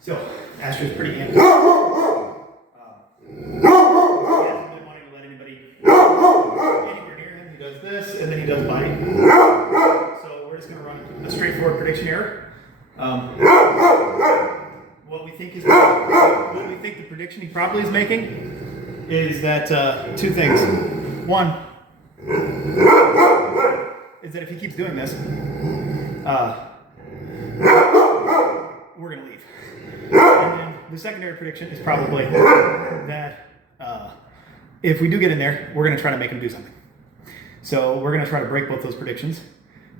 So, Astro's pretty amped. He hasn't been wanting to let anybody anywhere near him. He does this, and then he does bite. So we're just going to run a straightforward prediction error. What we think the prediction he probably is making is that two things. One is that if he keeps doing this, we're going to leave. And then the secondary prediction is probably that if we do get in there, we're going to try to make him do something. So we're going to try to break both those predictions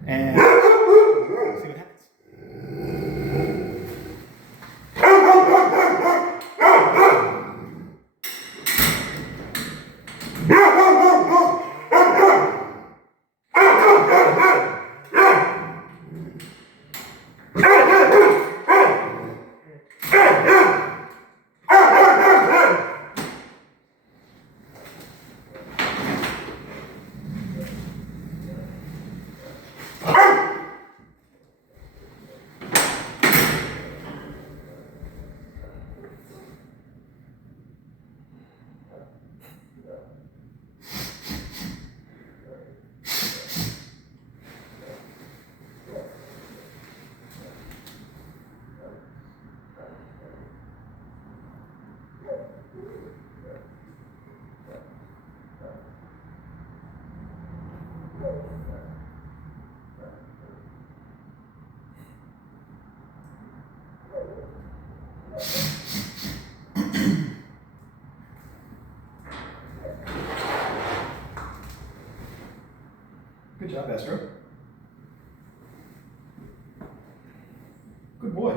and see what happens. Good job, Astro. Good boy.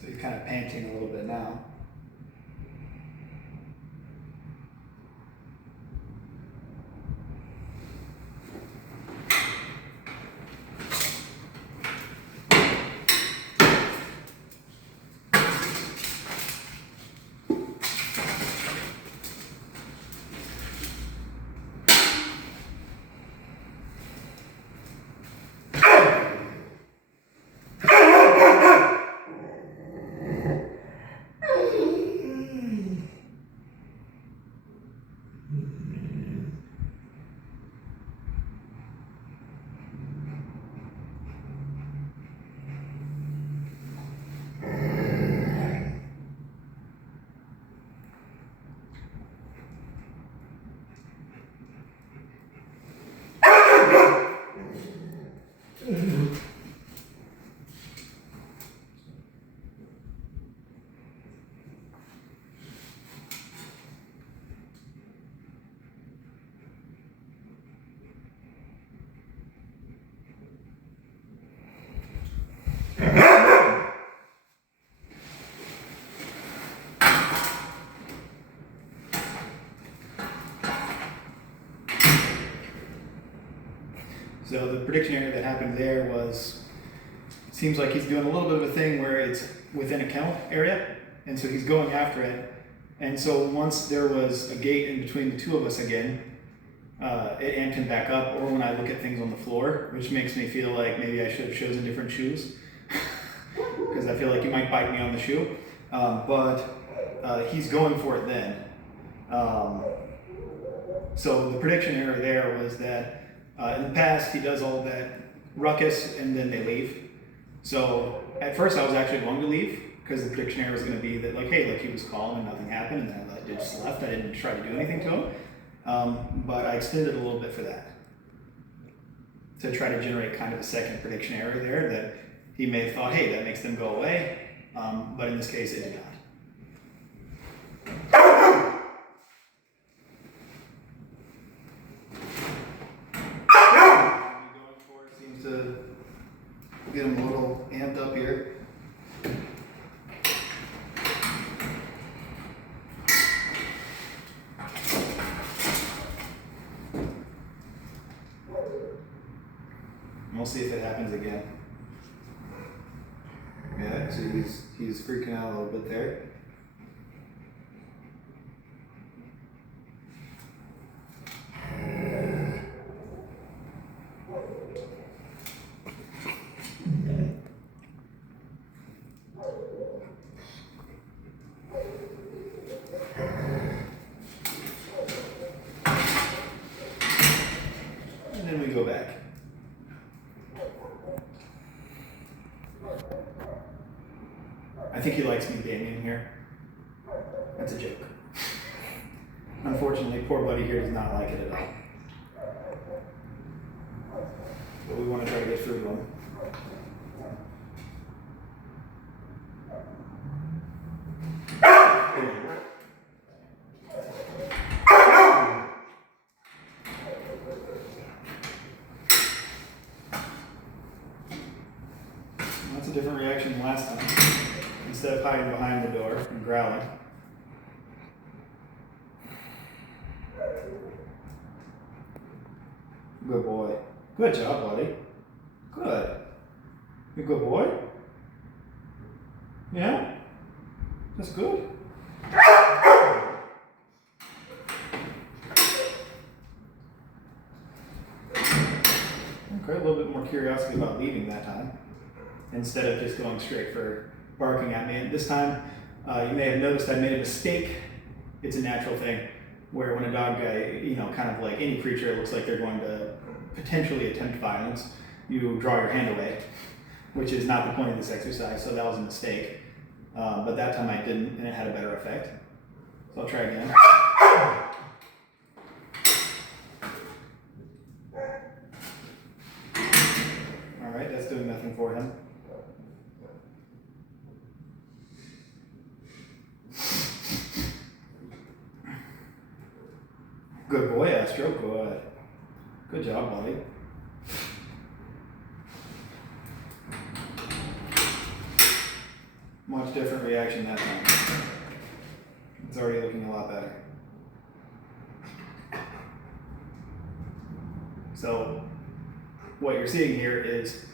So he's kind of panting a little bit now. So the prediction error that happened there was, it seems like he's doing a little bit of a thing where it's within a kennel area, and so he's going after it. And so once there was a gate in between the two of us again, it amped him back up, or when I look at things on the floor, which makes me feel like maybe I should have chosen different shoes, because I feel like you might bite me on the shoe. But he's going for it then. So the prediction error there was that in the past he does all that ruckus and then they leave. So at first I was actually going to leave because the prediction error was going to be that, like, hey, like he was calm and nothing happened, and then I just left. I didn't try to do anything to him. But I extended a little bit for that, to try to generate kind of a second prediction error there that he may have thought, hey, that makes them go away. But in this case, it did not. Going for it seems to get him a little amped up here. We'll see if it happens again. Yeah, so he's freaking out a little bit there. And then we go back. I think he likes me gaming here. That's a joke. Unfortunately, poor buddy here does not like it at all. But we want to try to get through to him. That's a different reaction than last time. Instead of hiding behind the door and growling. Good boy. Good job, buddy. Good. You good boy? Yeah? That's good. Okay, a little bit more curiosity about leaving that time, instead of just going straight for barking at me. And this time, you may have noticed I made a mistake. It's a natural thing where when a dog, kind of like any creature, it looks like they're going to potentially attempt violence, you draw your hand away, which is not the point of this exercise, so that was a mistake. But that time I didn't, and it had a better effect. So I'll try again. All right, that's doing nothing for him. Good boy, Astro, good. Good job, buddy. Much different reaction that time. It's already looking a lot better. So, what you're seeing here is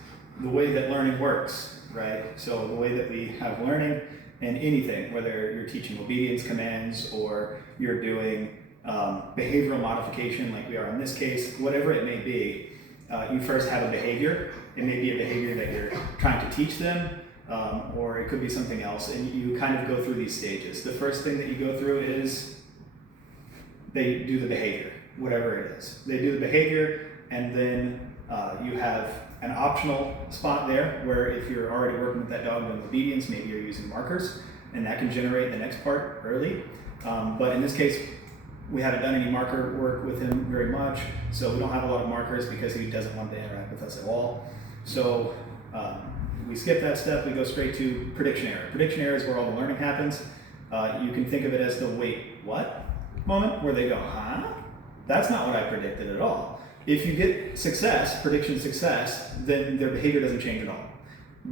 the way that learning works, right? So the way that we have learning in anything, whether you're teaching obedience commands or you're doing behavioral modification like we are in this case, whatever it may be, you first have a behavior. It may be a behavior that you're trying to teach them, or it could be something else, and you kind of go through these stages. The first thing that you go through is they do the behavior, whatever it is. They do the behavior, and then you have an optional spot there where if you're already working with that dog in obedience, maybe you're using markers, and that can generate the next part early. But in this case, we haven't done any marker work with him very much, so we don't have a lot of markers because he doesn't want to interact with us at all. So we skip that step, we go straight to prediction error. Prediction error is where all the learning happens. You can think of it as the wait, what moment, where they go, huh? That's not what I predicted at all. If you get success, prediction success, then their behavior doesn't change at all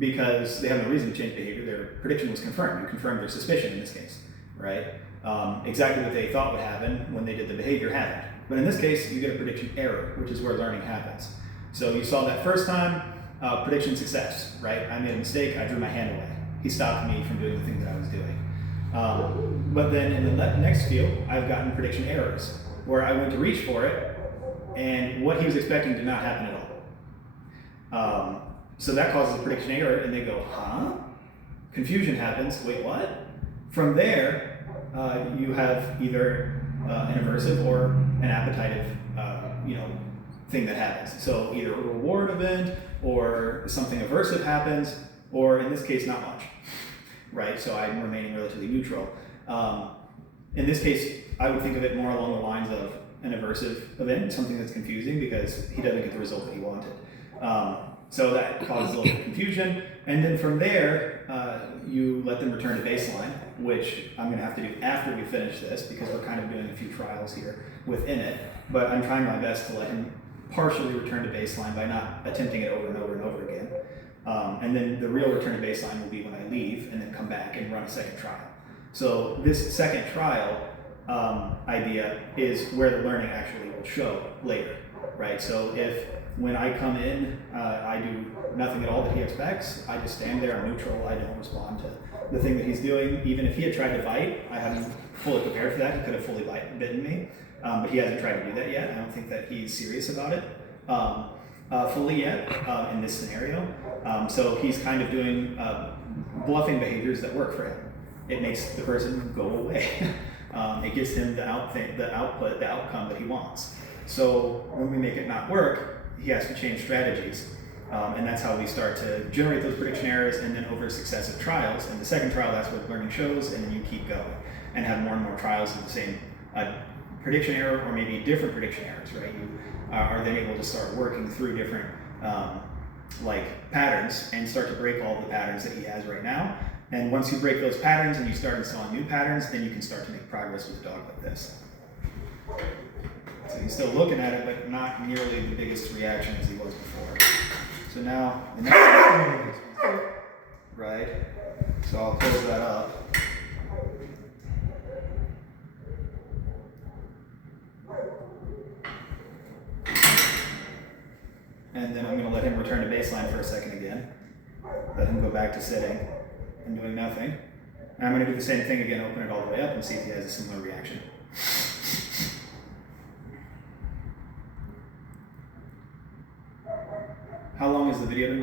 because they have no reason to change behavior. Their prediction was confirmed. You confirmed their suspicion in this case, right? Exactly what they thought would happen when they did the behavior happened. But in this case, you get a prediction error, which is where learning happens. So you saw that first time, prediction success, right? I made a mistake, I drew my hand away. He stopped me from doing the thing that I was doing. But then in the next field, I've gotten prediction errors, where I went to reach for it, and what he was expecting did not happen at all. So that causes a prediction error, and they go, huh? Confusion happens, wait, what? From there, you have either an aversive or an appetitive, thing that happens. So either a reward event or something aversive happens, or in this case, not much, right? So I'm remaining relatively neutral. In this case, I would think of it more along the lines of an aversive event, something that's confusing because he doesn't get the result that he wanted. So that causes a little bit of confusion. And then from there, you let them return to baseline, which I'm gonna have to do after we finish this because we're kind of doing a few trials here within it. But I'm trying my best to let him partially return to baseline by not attempting it over and over and over again. And then the real return to baseline will be when I leave and then come back and run a second trial. So this second trial idea is where the learning actually will show later, right? So if when I come in, I do nothing at all that he expects, I just stand there, I'm neutral, I don't respond to the thing that he's doing. Even if he had tried to bite, I haven't fully prepared for that, he could have fully bitten me, but he hasn't tried to do that yet. I don't think that he's serious about it fully yet in this scenario. So he's kind of doing bluffing behaviors that work for him. It makes the person go away. It gives him the output, the outcome that he wants. So when we make it not work, he has to change strategies. And that's how we start to generate those prediction errors, and then over successive trials. And the second trial, that's where the learning shows, and then you keep going and have more and more trials of the same prediction error, or maybe different prediction errors, right? You are then able to start working through different like patterns and start to break all the patterns that he has right now. And once you break those patterns and you start installing new patterns, then you can start to make progress with a dog like this. So he's still looking at it, but not nearly the biggest reaction as he was before. So now, the next right? So I'll close that up. And then I'm going to let him return to baseline for a second again. Let him go back to sitting and doing nothing. And I'm going to do the same thing again, open it all the way up and see if he has a similar reaction. How long has the video been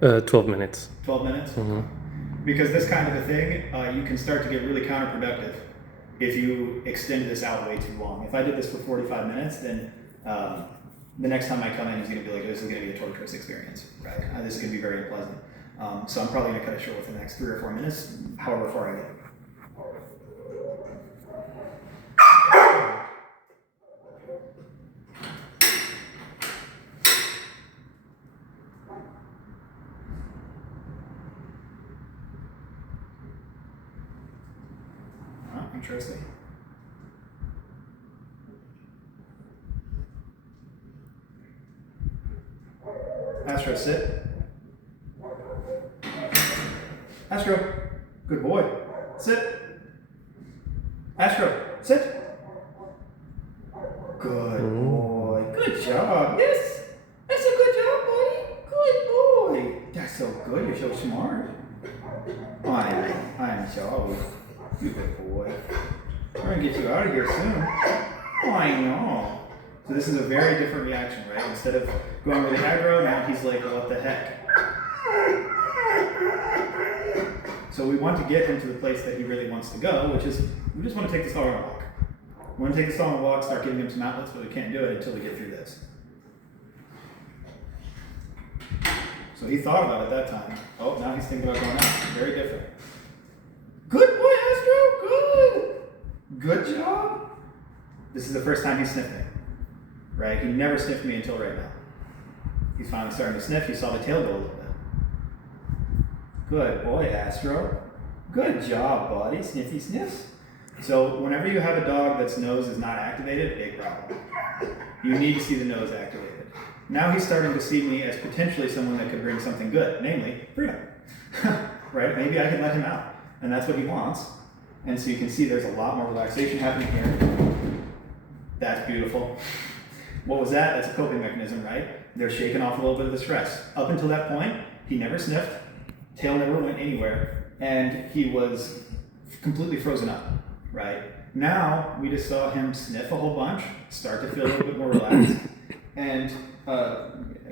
going? 12 minutes. 12 minutes? Mm-hmm. Because this kind of a thing, you can start to get really counterproductive if you extend this out way too long. If I did this for 45 minutes, then the next time I come in is going to be like, this is going to be a torturous experience, right? This is going to be very unpleasant. So I'm probably going to cut it short within the next 3 or 4 minutes, however far I get. Interesting. Astro, sit. Astro, good boy. Sit. Astro, sit. Good boy. Good job. Yes. That's a good job, buddy. Good boy. That's so good. You're so smart. I'm so. You good boy. We're gonna get you out of here soon. Oh, I know. So this is a very different reaction, right? Instead of going really aggro, now he's like, what the heck? So we want to get him to the place that he really wants to go, which is, we just want to take this dog on a walk. We want to take this dog on a walk, start giving him some outlets, but we can't do it until we get through this. So he thought about it that time. Oh, now he's thinking about going out. Very different. Good boy, Astro, good. Good job. This is the first time he's sniffed me, right? He never sniffed me until right now. He's finally starting to sniff. You saw the tail go a little bit. Good boy, Astro. Good job, buddy. Sniffy sniffs. So whenever you have a dog that's nose is not activated, big problem. You need to see the nose activated. Now he's starting to see me as potentially someone that could bring something good, namely freedom, right? Maybe I can let him out. And that's what he wants. And so you can see there's a lot more relaxation happening here. That's beautiful. What was that? That's a coping mechanism, right? They're shaking off a little bit of the stress. Up until that point, he never sniffed, tail never went anywhere, and he was completely frozen up, right? Now, we just saw him sniff a whole bunch, start to feel a little bit more relaxed, and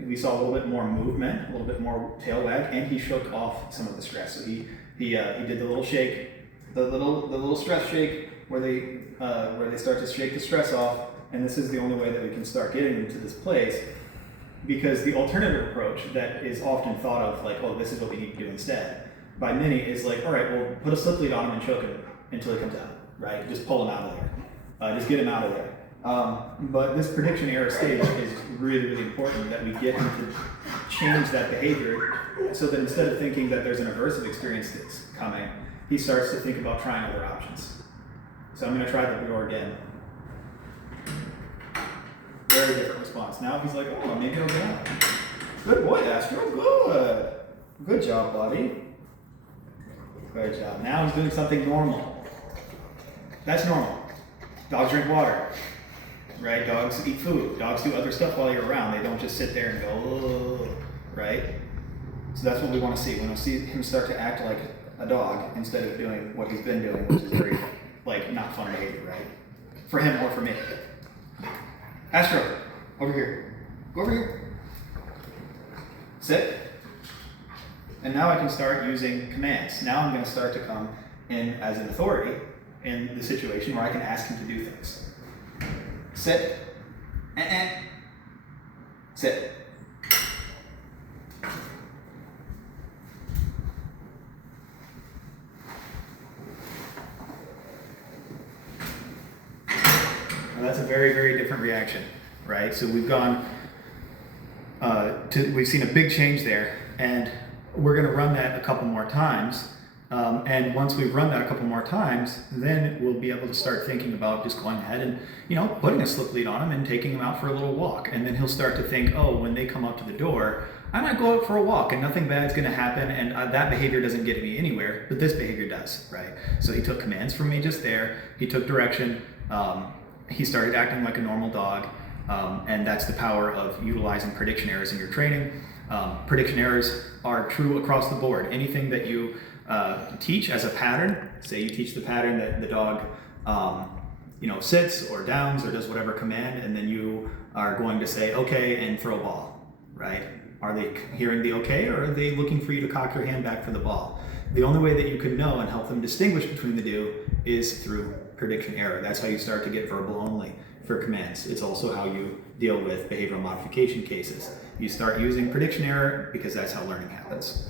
we saw a little bit more movement, a little bit more tail wag, and he shook off some of the stress. So he did the little shake, the little stress shake where they start to shake the stress off, and this is the only way that we can start getting them to this place, because the alternative approach that is often thought of, like, oh, this is what we need to do instead, by many is like, all right, well, put a slip lead on him and choke him until he comes out, right? Just pull him out of there. Just get him out of there. But this prediction error stage is really, really important, that we get him to change that behavior so that instead of thinking that there's an aversive experience that's coming, he starts to think about trying other options. So I'm going to try the door again. Very different response. Now he's like, oh, maybe it'll get out. Good boy, Astro. Good. Good job, buddy. Good job. Now he's doing something normal. That's normal. Dogs drink water. Right? Dogs eat food. Dogs do other stuff while you're around. They don't just sit there and go, oh, right? So that's what we want to see. We want to see him start to act like a dog instead of doing what he's been doing, which is very, like, not fun behavior, right? For him or for me. Astro, over here. Go over here. Sit. And now I can start using commands. Now I'm going to start to come in as an authority in the situation where I can ask him to do things. Sit. Sit. Now that's a very, very different reaction, right? So we've gone we've seen a big change there, and we're going to run that a couple more times. And once we've run that a couple more times, then we'll be able to start thinking about just going ahead and, putting a slip lead on him and taking him out for a little walk. And then he'll start to think, oh, when they come up to the door, I might go out for a walk and nothing bad's going to happen, and that behavior doesn't get me anywhere, but this behavior does, right? So he took commands from me just there. He took direction. He started acting like a normal dog. And that's the power of utilizing prediction errors in your training. Prediction errors are true across the board. Anything that you teach as a pattern, say you teach the pattern that the dog sits or downs or does whatever command, and then you are going to say okay and throw ball, right? Are they hearing the okay, or are they looking for you to cock your hand back for the ball? The only way that you can know and help them distinguish between the two is through prediction error. That's how you start to get verbal only for commands. It's also how you deal with behavioral modification cases. You start using prediction error because that's how learning happens.